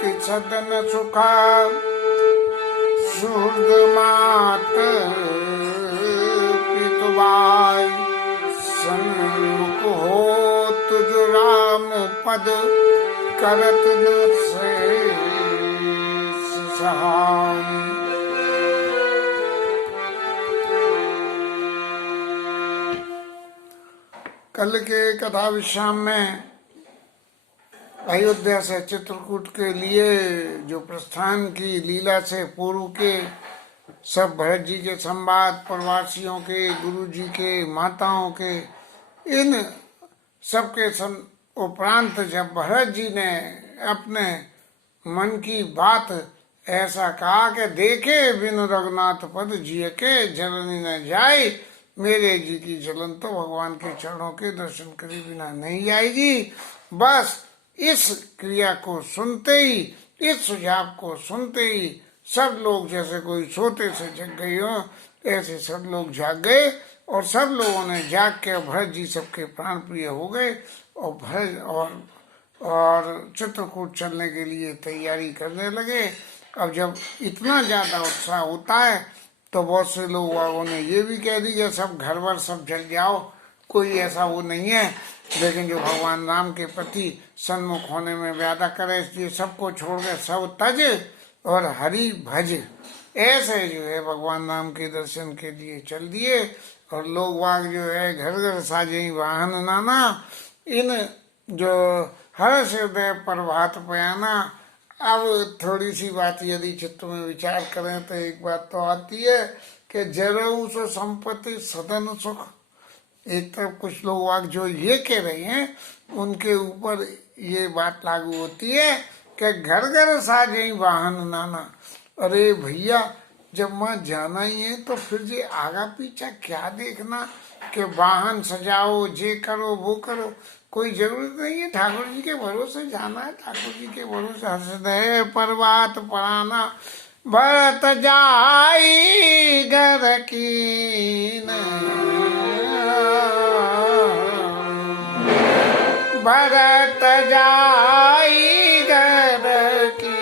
संपत्ति सदन सुखा सुहृद मात पितुबाई सन्मुख हो तुझ राम पद करत न शेष सहाय। कल के कथा विश्राम में अयोध्या से चित्रकूट के लिए जो प्रस्थान की लीला से पूर्व के सब भरत जी के संवाद, प्रवासियों के, गुरु जी के, माताओं के, इन सबके उपरांत जब भरत जी ने अपने मन की बात ऐसा कहा कि देखे बिनु रघुनाथ पद जिय के जननी न जाए, मेरे जी की जलन तो भगवान के चरणों के दर्शन करे बिना नहीं आएगी। बस इस क्रिया को सुनते ही, इस सुझाव को सुनते ही सब लोग जैसे कोई सोते से जग गए हो ऐसे सब लोग जाग गए और सब लोगों ने जाग के भरत जी सबके प्राण प्रिय हो गए और भरत और चित्रकूट चलने के लिए तैयारी करने लगे। अब जब इतना ज्यादा उत्साह होता है तो बहुत से लोगों ने ये भी कह दिया सब घर भर सब जल जाओ, कोई ऐसा वो नहीं है, लेकिन जो भगवान राम के प्रति सन्मुख होने में व्यादा करे इसलिए सबको छोड़ के सब तज और हरि भज, ऐसे जो है भगवान राम के दर्शन के लिए चल दिए। और लोग वाग जो है घर घर साजे वाहन नाना, इन जो हर्ष हृदय प्रभात पयाना। अब थोड़ी सी बात यदि चित्त में विचार करें तो एक बात तो आती है कि जरऊ सो संपत्ति सदन सुख। एक तरफ कुछ लोग वाक जो ये कह रहे हैं उनके ऊपर ये बात लागू होती है कि घर घर साजे वाहन नाना। अरे भैया जब वहाँ जाना ही है तो फिर ये आगा पीछा क्या देखना कि वाहन सजाओ, जे करो वो करो, कोई जरूरत नहीं है। ठाकुर जी के भरोसे जाना है, ठाकुर जी के भरोसे हृदय पर्वत पराना। भरत जाई घर की भरत जाई घर की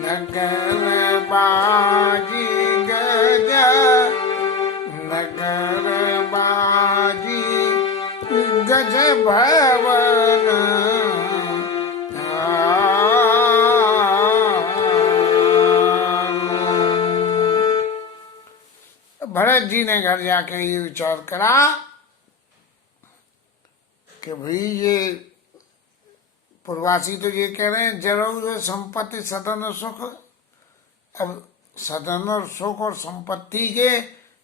नगर बाजी गज, नगर बाजी गज भवन। भरत जी ने घर जाके ये विचार करा कि भाई ये पूर्वासी तो ये कह रहे हैं जरूर संपत्ति सदन और सुख। अब सदन और सुख और संपत्ति के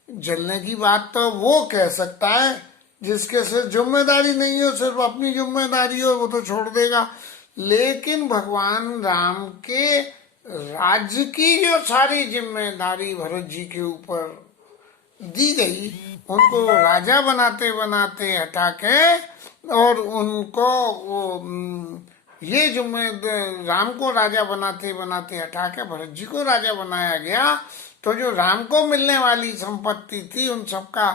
जलने की बात तो वो कह सकता है जिसके सिर्फ जिम्मेदारी नहीं हो, सिर्फ अपनी जिम्मेदारी हो, वो तो छोड़ देगा। लेकिन भगवान राम के राज्य की जो सारी जिम्मेदारी भरत जी के ऊपर दी गई, उनको राजा बनाते बनाते हटा के और उनको ये राम को राजा बनाते बनाते हटा के भरत जी को राजा बनाया गया। तो जो राम को मिलने वाली संपत्ति थी उन सबका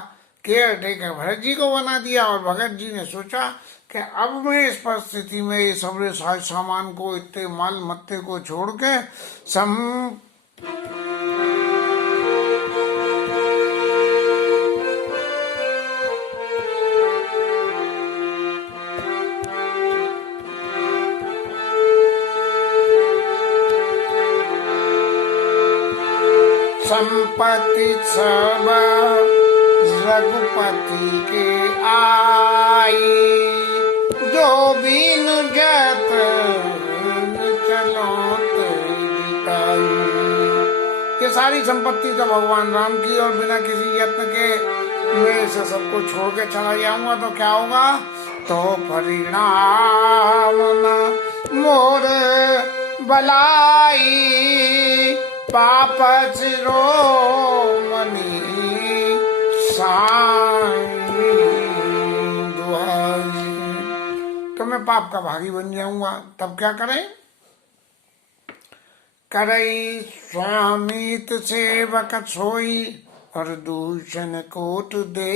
केयर टेकर भरत जी को बना दिया। और भगत जी ने सोचा कि अब मैं इस परिस्थिति में ये सारे सामान को, इतने माल मत्ते को छोड़ के संपत्ति सब रघुपति के आई, जो बीन जत चलो जिताई। ये सारी संपत्ति तो भगवान राम की, और बिना किसी यत्न के मैं से सबको छोड़ के चला जाऊंगा तो क्या होगा? तो परिणाम न मोर भलाई, पाप शिरोमणि साईं दुहाई। तो मैं पाप का भागी बन जाऊंगा, तब क्या करें? करई स्वामित सेवक सोई, और दूषण कोट दे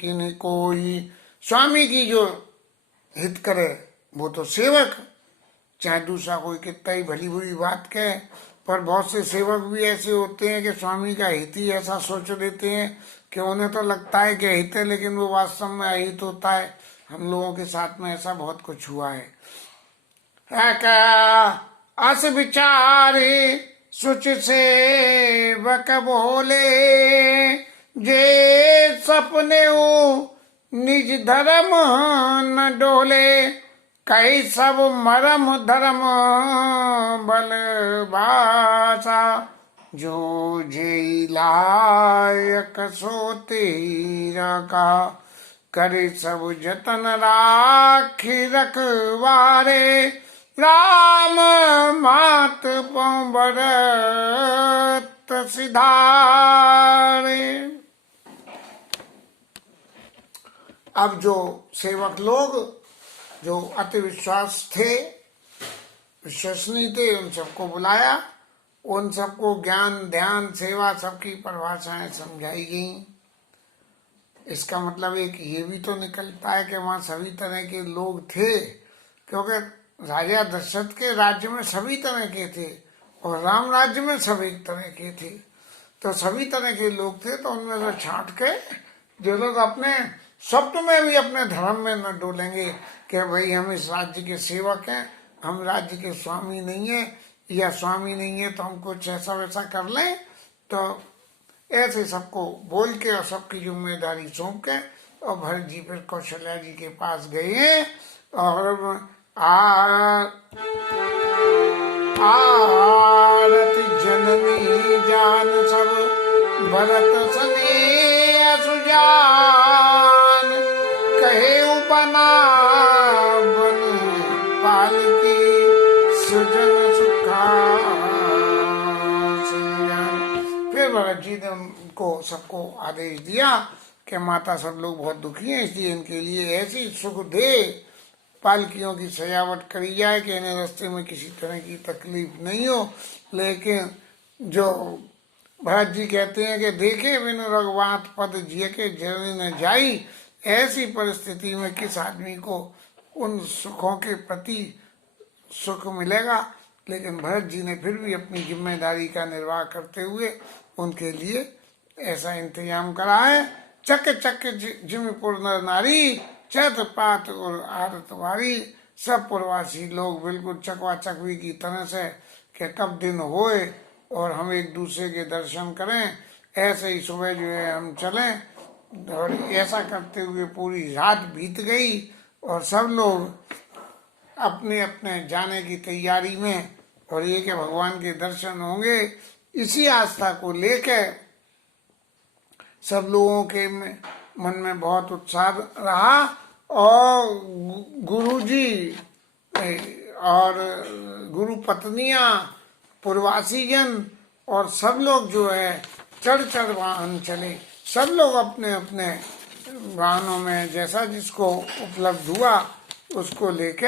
किन कोई। स्वामी की जो हित करे वो तो सेवक, चाहे दूसरा कोई कितना ही भली बुरी बात कहे। पर बहुत से सेवक भी ऐसे होते हैं कि स्वामी का हित ही ऐसा सोच लेते हैं कि उन्हें तो लगता है कि हित है, लेकिन वो वास्तव में अहित होता है। हम लोगों के साथ में ऐसा बहुत कुछ हुआ है। अस विचारे सुच सेवक बोले, जे सपने निज धर्म न डोले, कई सब मरम धर्म बल भाषा, जो जे लायक सो तेरा का, करे सब जतन राखी रखवारे, राम मात भरत सिधारे। अब जो सेवक लोग जो अति विश्वास थे, विश्वसनीय थे, उन सबको बुलाया, उन सबको ज्ञान ध्यान सेवा सबकी परिभाषाएं समझाई गई। इसका मतलब एक ये भी तो निकलता है कि वहाँ सभी तरह के लोग थे, क्योंकि राजा दशरथ के राज्य में सभी तरह के थे और राम राज्य में सभी तरह के थे। तो सभी तरह के लोग थे, तो उनमें से छांट के जो लोग अपने स्वप्न में भी अपने धर्म में न डोलेंगे कि भाई हम इस राज्य के सेवक हैं, हम राज्य के स्वामी नहीं है, या स्वामी नहीं है तो हम कुछ ऐसा वैसा कर लें, तो ऐसे सबको बोल के और सबकी जिम्मेदारी सौंप के और भरत जी फिर कौशल्या जी के पास गए और आरत जननी जान सब भरत सने सुजान, कहे बना बन पाल की सुजन सुखा। फिर भरत जी ने उनको सबको आदेश दिया कि माता सब लोग बहुत दुखी हैं, इसलिए इनके लिए ऐसी सुख दे पालकियों की सजावट करी जाए कि इन्हें रास्ते में किसी तरह की तकलीफ नहीं हो। लेकिन जो भरत जी कहते हैं कि देखे बिन रघुवात पद जिय के जरनी न जाई, ऐसी परिस्थिति में किस आदमी को उन सुखों के प्रति सुख मिलेगा। लेकिन भरत जी ने फिर भी अपनी जिम्मेदारी का निर्वाह करते हुए उनके लिए ऐसा इंतजाम करा है। चक चक जिमपुर नर नारी, चैत पात और आरत वारी। सब पुरवासी लोग बिल्कुल चकवाचकवी की तरह से कि कब दिन होए और हम एक दूसरे के दर्शन करें, ऐसे ही सुबह जो है हम चलें। और ऐसा करते हुए पूरी रात बीत गई और सब लोग अपने अपने जाने की तैयारी में, और ये कि भगवान के दर्शन होंगे, इसी आस्था को लेकर सब लोगों के मन में बहुत उत्साह रहा। और गुरुजी और गुरु पत्नियां, पूर्वासी जन और सब लोग जो है चढ़ चढ़ वाहन चले। सब लोग अपने अपने वाहनों में जैसा जिसको उपलब्ध हुआ उसको लेके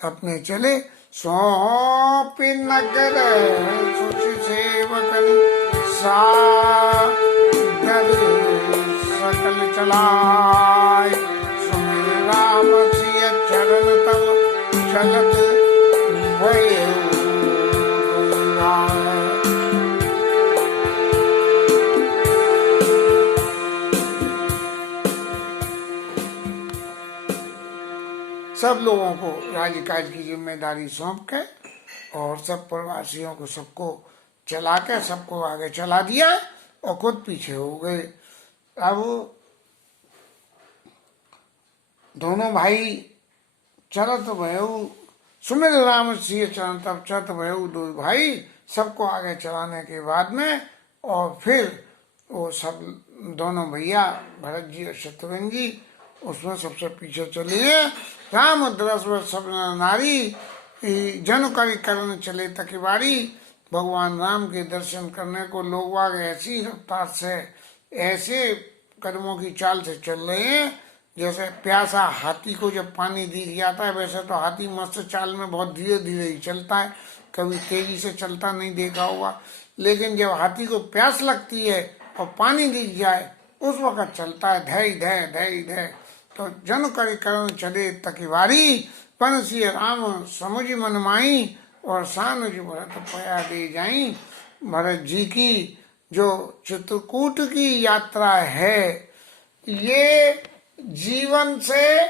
अपने चले। सौंप नगर सुचि सेवकन, सादर सकल चलाय, सुमिर राम सिय चरण तब चलत भय। सब लोगों को राज्यकाज की जिम्मेदारी सौंप के और सब प्रवासियों को सबको चला के सबको आगे चला दिया और खुद पीछे हो गए। अब दोनों भाई चलत भयऊ, सुमिर राम सिय चरण तब चलत भयऊ। दो भाई सबको आगे चलाने के बाद में और फिर वो सब दोनों भैया भरत जी और शत्रुघ्न जी उसमें सबसे पीछे चले गए। राम दरस सब नारी जन करण चले तकिवारी। भगवान राम के दर्शन करने को लोग आगे ऐसी रफ्तार से ऐसे कदमों की चाल से चल रहे हैं जैसे प्यासा हाथी को जब पानी दिख जाता है, वैसे तो हाथी मस्त चाल में बहुत धीरे धीरे ही चलता है, कभी तेजी से चलता नहीं देखा होगा। लेकिन जब हाथी को प्यास लगती है और पानी दिख जाए उस वक्त चलता है, धय धय धय धय। तो जन कर करण चले तकिवारी, पंसिय राम समुझ मन माई, और सानुज भरत पया दे जाई। भरत जी की जो चित्रकूट की यात्रा है, ये जीवन से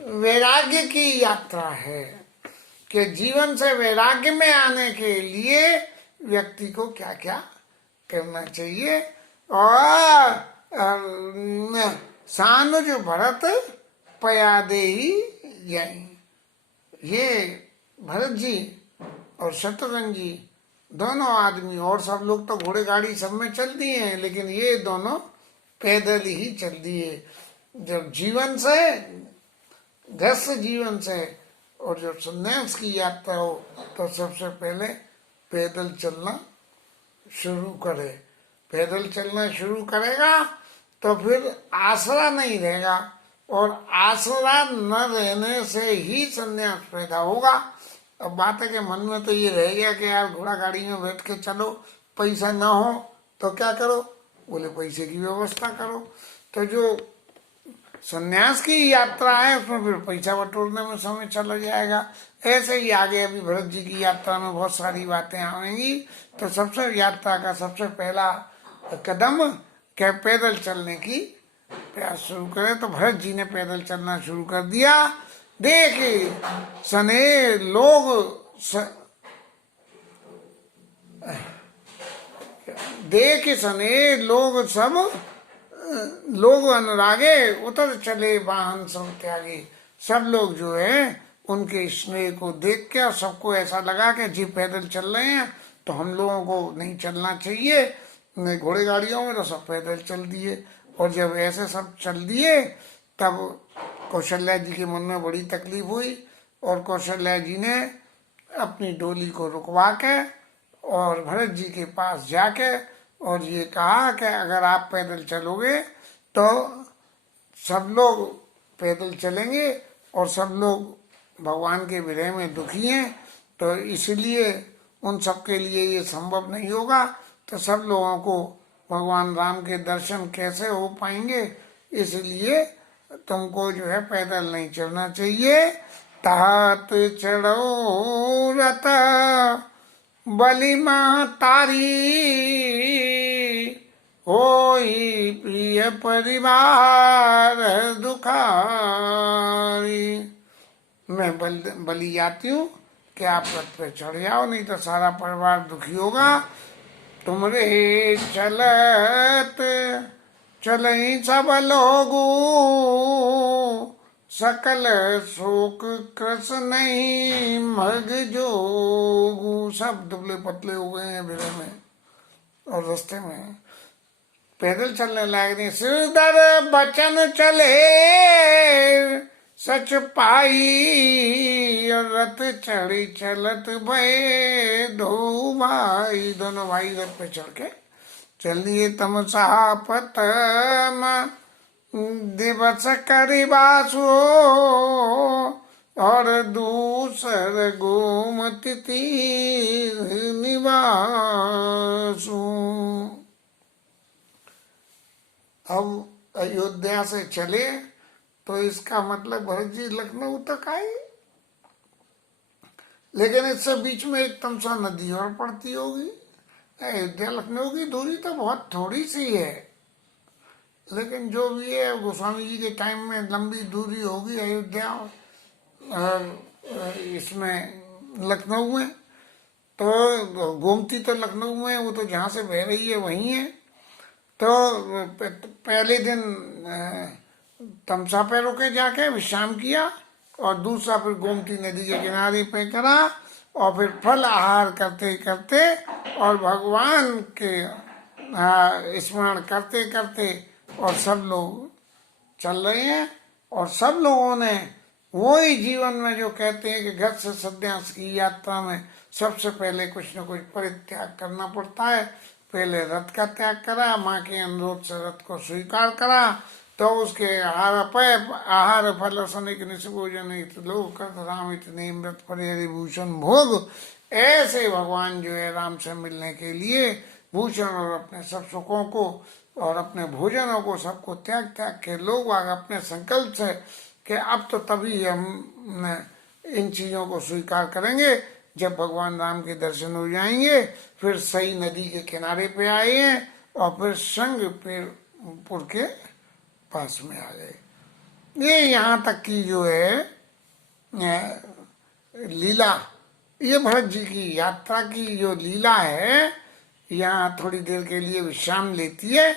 वैराग्य की यात्रा है, कि जीवन से वैराग्य में आने के लिए व्यक्ति को क्या क्या करना चाहिए। और सानुज भरत पयादे ही जाई। ये भरत जी और शत्रुघ्न जी दोनों आदमी, और सब लोग तो घोड़े गाड़ी सब में चल दिए हैं, लेकिन ये दोनों पैदल ही चल दिए। जब जीवन से, ग्रस्त जीवन से, और जब संन्यास की यात्रा हो तो सबसे पहले पैदल चलना शुरू करे। पैदल चलना शुरू करेगा तो फिर आसरा नहीं रहेगा, और आसरा न रहने से ही संन्यास पैदा होगा। अब बात है कि मन में तो ये रह गया कि यार घोड़ा गाड़ी में बैठ के चलो, पैसा ना हो तो क्या करो, बोले पैसे की व्यवस्था करो। तो जो संन्यास की यात्रा है उसमें फिर पैसा बटोरने में समय चला जाएगा। ऐसे ही आगे अभी भरत जी की यात्रा में बहुत सारी बातें आएंगी। तो सबसे यात्रा का सबसे पहला कदम क्या, पैदल चलने की प्रयास शुरू करें। तो भरत जी ने पैदल चलना शुरू कर दिया। देख सने लोग सब लोग अनुरागे, उतर चले वाहन सब त्यागे। सब लोग जो है उनके स्नेह को देख के सबको ऐसा लगा कि जी पैदल चल रहे हैं तो हम लोगों को नहीं चलना चाहिए, घोड़े गाड़ियों में, तो सब पैदल चल दिए। और जब ऐसे सब चल दिए तब कौशल्या जी के मन में बड़ी तकलीफ हुई, और कौशल्या जी ने अपनी डोली को रुकवा के और भरत जी के पास जाके और ये कहा कि अगर आप पैदल चलोगे तो सब लोग पैदल चलेंगे और सब लोग भगवान के विरह में दुखी हैं, तो इसलिए उन सबके लिए ये संभव नहीं होगा। तो सब लोगों को भगवान राम के दर्शन कैसे हो पाएंगे, इसलिए तुमको जो है पैदल नहीं चलना चाहिए। तात चढ़ो रत बलिमा तारी, होई प्रिय परिवार दुखारी। मैं बलि आती हूँ कि आप रथ पे चढ़ जाओ, नहीं तो सारा परिवार दुखी होगा। तुमरे चलत चलई सब लोगू, सकल शोक कृस नहीं मग जोगू। सब दुबले पतले हो गए हैं विरह में और रास्ते में पैदल चलने लायक नहीं। सिरदर बचन चले सच पाई, और रथ चढ़ी चलत भय दो भाई। दोनों भाई रथ पे चढ़ के चल दिए। तमसा पतम दिवस करिबासु, और दूसर गोमति तीर निवासु। अब अयोध्या से चले तो इसका मतलब भरत जी लखनऊ तक आए, लेकिन इससे बीच में एक तमसा नदी और पड़ती होगी। अयोध्या लखनऊ की दूरी तो बहुत थोड़ी सी है, लेकिन जो भी है गोस्वामी जी के टाइम में लंबी दूरी होगी अयोध्या और इसमें लखनऊ में। तो गोमती तो लखनऊ में, वो तो जहाँ से बह रही है वहीं है। तो पहले दिन तमसा पे रुके जाके विश्राम किया, और दूसरा फिर गोमती नदी के किनारे पे करा, और फिर फल आहार करते करते और भगवान के स्मरण करते करते और सब लोग चल रहे हैं। और सब लोगों ने वही जीवन में जो कहते हैं कि घर से संन्यास की यात्रा में सबसे पहले कुछ न कुछ परित्याग करना पड़ता है। पहले रथ का त्याग करा, माँ के अनुरोध से रथ को स्वीकार करा, तो उसके आहार फल सनिक निष्भोजन लोक राम इतने मृत परिभूषण भोग। ऐसे भगवान जो है राम से मिलने के लिए भूषण और अपने सब सुखों को और अपने भोजनों को सबको त्याग त्याग के लोग आग अपने संकल्प से कि अब तो तभी हम इन चीज़ों को स्वीकार करेंगे जब भगवान राम के दर्शन हो जाएंगे। फिर सई नदी के किनारे पे आए हैं और फिर संगपुर के पास में आ गए। ये यहाँ तक की जो है लीला, ये भरत जी की यात्रा की जो लीला है, यहाँ थोड़ी देर के लिए विश्राम लेती है।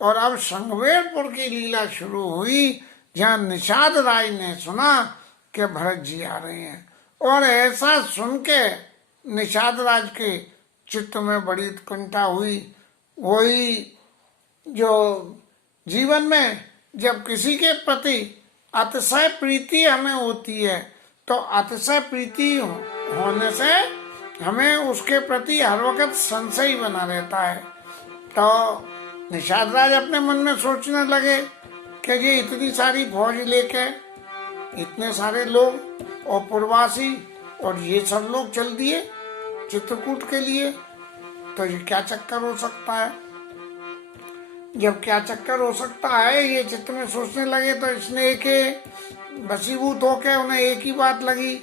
और अब संगवेरपुर की लीला शुरू हुई, जहाँ निषाद राज ने सुना कि भरत जी आ रहे हैं। और ऐसा सुन के निषाद राज के चित्त में बड़ी उत्कंठा हुई। वही जो जीवन में जब किसी के प्रति अतिशय प्रीति हमें होती है, तो अतिशय प्रीति होने से हमें उसके प्रति हर वक्त संशय बना रहता है। तो निषाद राज अपने मन में सोचने लगे कि ये इतनी सारी फौज लेके, इतने सारे लोग और पूर्वासी, और ये सब लोग चल दिए चित्रकूट के लिए, तो ये क्या चक्कर हो सकता है। जब क्या चक्कर हो सकता है ये चित्त में सोचने लगे, तो इसने एक वशीभूत होकर उन्हें एक ही बात लगी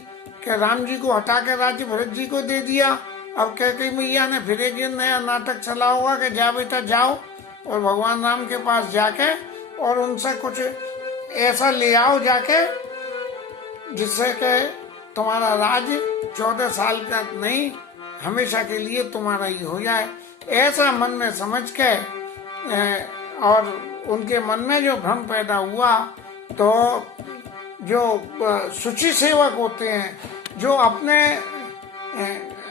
कि राम जी को हटा के राज्य भरत जी को दे दिया। अब कैकेयी मैया ने फिर एक नया नाटक चला हुआ कि जा बेटा जाओ और भगवान राम के पास जाके और उनसे कुछ ऐसा ले आओ जाके जिससे कि तुम्हारा राज 14 साल का नहीं, हमेशा के लिए तुम्हारा ही हो जाए। ऐसा मन में समझ के और उनके मन में जो भ्रम पैदा हुआ, तो जो शुचि सेवक होते हैं, जो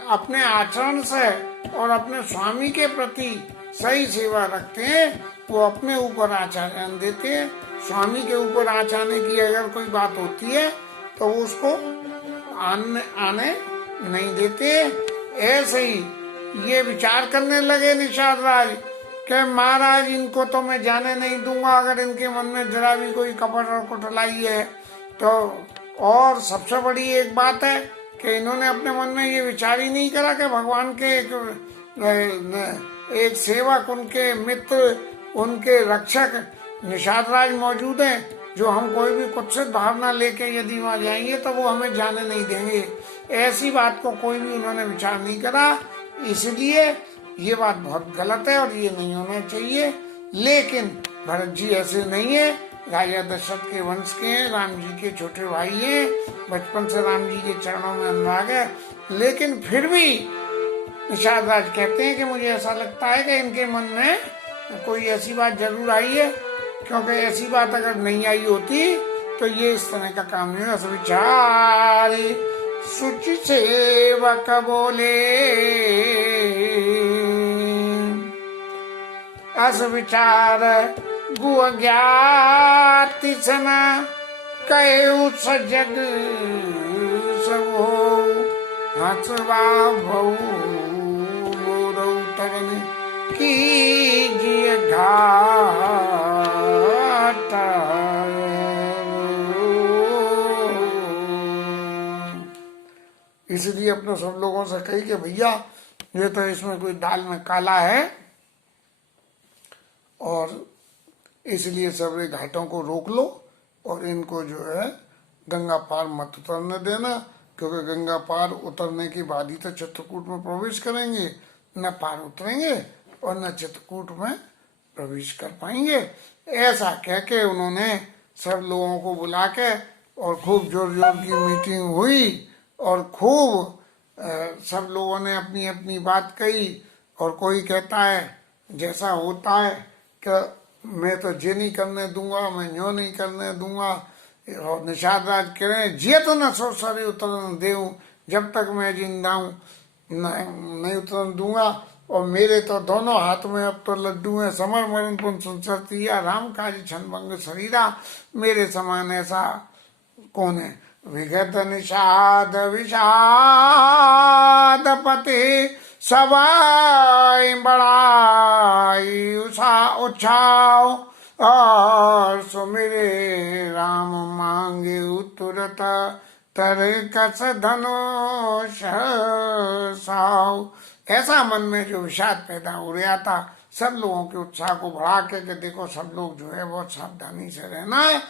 अपने आचरण से और अपने स्वामी के प्रति सही सेवा रखते हैं, वो अपने ऊपर आचरण देते हैं। स्वामी के ऊपर आचरने की अगर कोई बात होती है तो वो उसको आने नहीं देते। ऐसे ही ये विचार करने लगे निषाद राज कि महाराज इनको तो मैं जाने नहीं दूंगा अगर इनके मन में जरा भी कोई कपट और कुटलाई है तो। और सबसे बड़ी एक बात है कि इन्होंने अपने मन में ये विचार ही नहीं करा कि भगवान के एक सेवक, उनके मित्र, उनके रक्षक निषाद राज मौजूद हैं, जो हम कोई भी कुत्सित भावना लेके यदि वहाँ जाएंगे तो वो हमें जाने नहीं देंगे। ऐसी बात को कोई भी उन्होंने विचार नहीं करा। इसलिए ये बात बहुत गलत है और ये नहीं होना चाहिए। लेकिन भरत जी ऐसे नहीं है, राजा दशरथ के वंश के हैं, राम जी के छोटे भाई हैं, बचपन से राम जी के चरणों में अनुराग है। लेकिन फिर भी निषाद राज कहते हैं कि मुझे ऐसा लगता है कि इनके मन में कोई ऐसी बात जरूर आई है, क्योंकि ऐसी बात अगर नहीं आई होती तो ये इस तरह का काम नहीं होता। विचार सुचि सेवक बोले, अस विचार गु अज्ञाति सना, कयु सजग सब हो, हंसवा भऊ तरन कीजिए घाटा। इसलिए अपने सब लोगों से कही कि भैया ये तो इसमें कोई दाल में काला है, और इसलिए सबरे घाटों को रोक लो और इनको जो है गंगा पार मत उतरने देना, क्योंकि गंगा पार उतरने के बाद ही तो चित्रकूट में प्रवेश करेंगे, न पार उतरेंगे और न चित्रकूट में प्रवेश कर पाएंगे। ऐसा कह के उन्होंने सब लोगों को बुला के और खूब जोर जोर की मीटिंग हुई और खूब सब लोगों ने अपनी अपनी बात कही। और कोई कहता है जैसा होता है कि मैं तो ये नहीं करने दूंगा, मैं यूँ नहीं करने दूंगा। और निषाद राज कह रहे हैं जे तो न सो सारे उतरन देऊं, जब तक मैं जिंदा हूँ नहीं उतरन दूंगा। और मेरे तो दोनों हाथ में अब तो लड्डू हैं, समर मरण पुन संसरतिया, राम काज छन भंग शरीरा, मेरे समान ऐसा कौन है। विगत निषाद विषाद पते सवाई बड़ाई उछाओ, और सो मेरे राम मांगे तुरत तर कस धनुष साओ। ऐसा मन में जो विषाद पैदा हो रहा था, सब लोगों के उत्साह को बढ़ा के देखो सब लोग जो है बहुत सावधानी से रहना है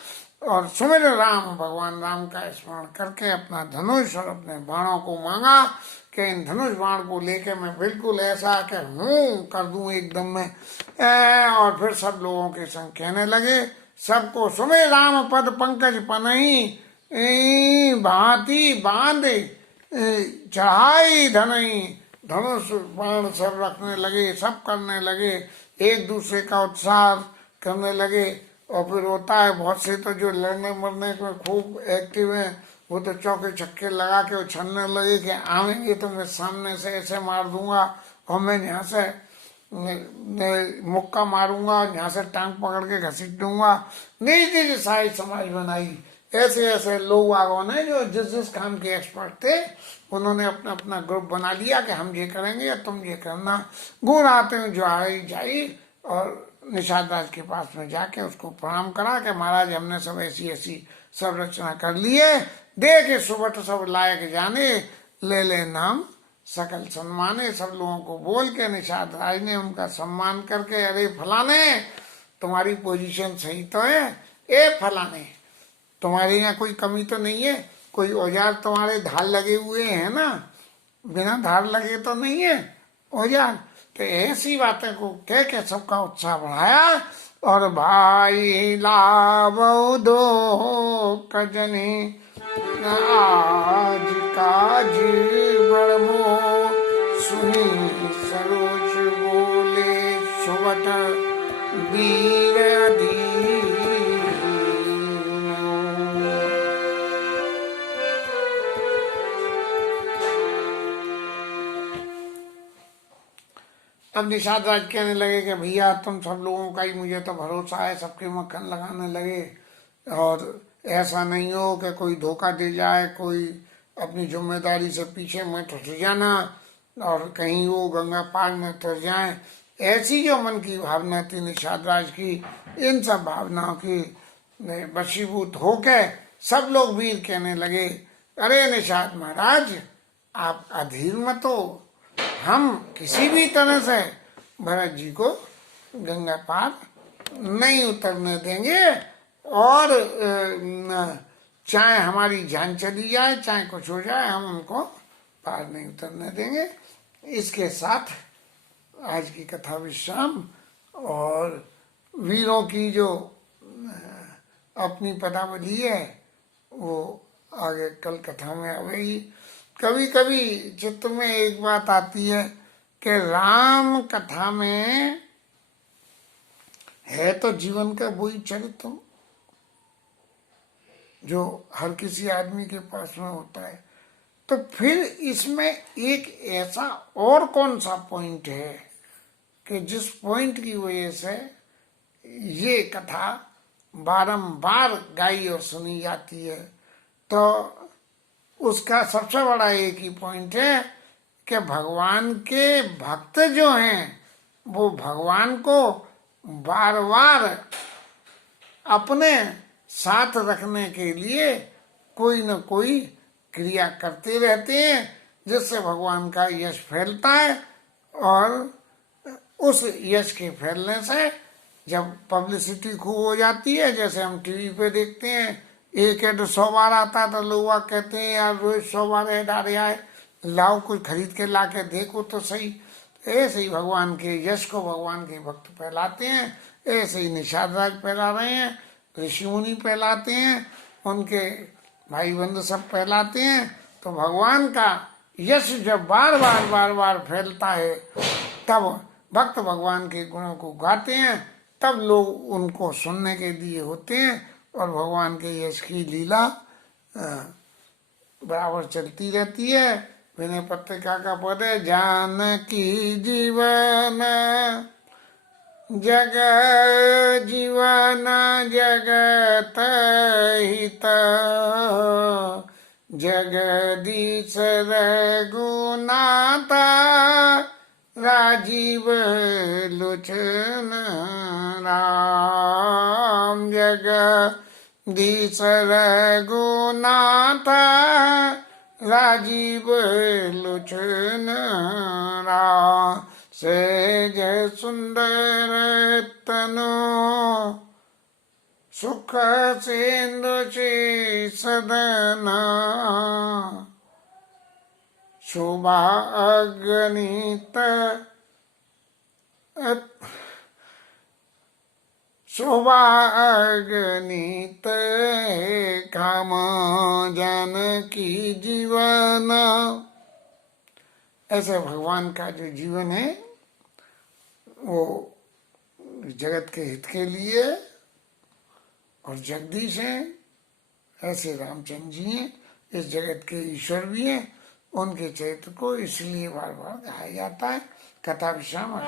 और सुमिर राम, भगवान राम का स्मरण करके अपना धनुष और अपने बाणों को मांगा कि इन धनुष बाण को लेके मैं बिल्कुल ऐसा कि हूँ कर दूं एकदम में। और फिर सब लोगों के संग कहने लगे, सबको सुमिर राम पद पंकज पनई भांति बांध चढ़ाई धनई। धनुष बाण सब रखने लगे, सब करने लगे, एक दूसरे का उत्साह करने लगे। और फिर होता है बहुत से तो जो लड़ने मरने में खूब एक्टिव है, वो तो चौके छक्के लगा के उछलने लगे कि आवेंगे तो मैं सामने से ऐसे मार दूंगा और मैं यहाँ से मुक्का मारूंगा और यहाँ से टांग पकड़ के घसीट दूंगा। नहीं जी सारी समाज बनाई। ऐसे ऐसे लोग आगों ने जो जिस जिस काम के एक्सपर्ट थे उन्होंने अपना अपना ग्रुप बना लिया कि हम ये करेंगे या तुम ये करना। गुण आते हैं जो आई जाई और निषाद राज के पास में जाके उसको प्रणाम करा कि महाराज हमने सब ऐसी ऐसी सब रचना कर लिए, दे के सुबह सब लायक जाने, ले ले नाम सकल सम्माने। सब लोगों को बोल के निषाद राज ने उनका सम्मान करके, अरे फलाने तुम्हारी पोजीशन सही तो है, ए फलाने तुम्हारे यहाँ कोई कमी तो नहीं है, कोई औजार तुम्हारे धार लगे हुए हैं ना, बिना धार लगे तो नहीं है औजार। तो ऐसी बातें को कह के सबका उत्साह बढ़ाया। और भाई लाभ दो कजनी आज काज बड़मो सुनी सरोज बोले सुबट वीर अधीन। अब निषाद राज कहने लगे कि भैया तुम सब लोगों का ही मुझे तो भरोसा है, सबके मक्खन लगाने लगे और ऐसा नहीं हो कि कोई धोखा दे जाए, कोई अपनी जिम्मेदारी से पीछे मत हट जाना और कहीं वो गंगा पार न तर जाए। ऐसी जो मन की भावना थी निषाद राज की, इन सब भावनाओं की वशीभूत होके सब लोग वीर कहने लगे, अरे निषाद महाराज आप अधीर मत हो, हम किसी भी तरह से भरत जी को गंगा पार नहीं उतरने देंगे और चाहे हमारी जान चली जाए, चाहे कुछ हो जाए, हम उनको पार नहीं उतरने देंगे। इसके साथ आज की कथा विश्राम और वीरों की जो अपनी पदावली है वो आगे कल कथा में आवेगी। कभी कभी चित्त में एक बात आती है कि राम कथा में है तो जीवन का वही चरित्र जो हर किसी आदमी के पास में होता है, तो फिर इसमें एक ऐसा और कौन सा पॉइंट है कि जिस पॉइंट की वजह से ये कथा बारंबार गाई और सुनी जाती है। तो उसका सबसे बड़ा एक ही पॉइंट है कि भगवान के भक्त जो हैं वो भगवान को बार बार अपने साथ रखने के लिए कोई न कोई क्रिया करते रहते हैं जिससे भगवान का यश फैलता है। और उस यश के फैलने से जब पब्लिसिटी खूब हो जाती है, जैसे हम टीवी पे देखते हैं एक ऐड 100 बार आता तो लोग कहते हैं यार रोज 100 बार ऐड आ रहा है, लाओ कुछ खरीद के ला के देखो तो सही। ऐसे ही भगवान के यश को भगवान के भक्त फैलाते हैं, ऐसे ही निषाद राज फैला रहे हैं, ऋषि मुनि फैलाते हैं, उनके भाई बंधु सब फैलाते हैं। तो भगवान का यश जब बार बार बार बार फैलता है तब भक्त भगवान के गुणों को गाते हैं, तब लोग उनको सुनने के लिए होते हैं और भगवान के यश की लीला बराबर चलती रहती है। विनय पत्रिका का पद है, जानकी जीवन जग जीवन जगत हित जगदीश रघुनाथा राजीव लोचन राम जगदीश रघुनाथा राजीव लोचन राम सहज सुंदर तनो सुख सिंधुची सदना शोभा अगणित शोभा अगणित है काम जानकी जीवन। ऐसे भगवान का जो जीवन है वो जगत के हित के लिए और जगदीश है। ऐसे रामचंद्र जी हैं, इस जगत के ईश्वर भी हैं। उनके चरित्र को इसलिए बार बार गाया जाता है। कथा विश्राम।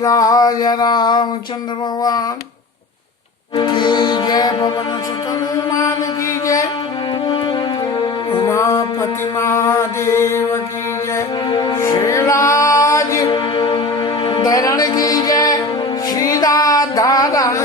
राजा रामचंद्र भगवान की जय। पवन सुत हनुमान की जय। उमापति महादेव की जय। श्रीराज धरण की जय। सीधा धारण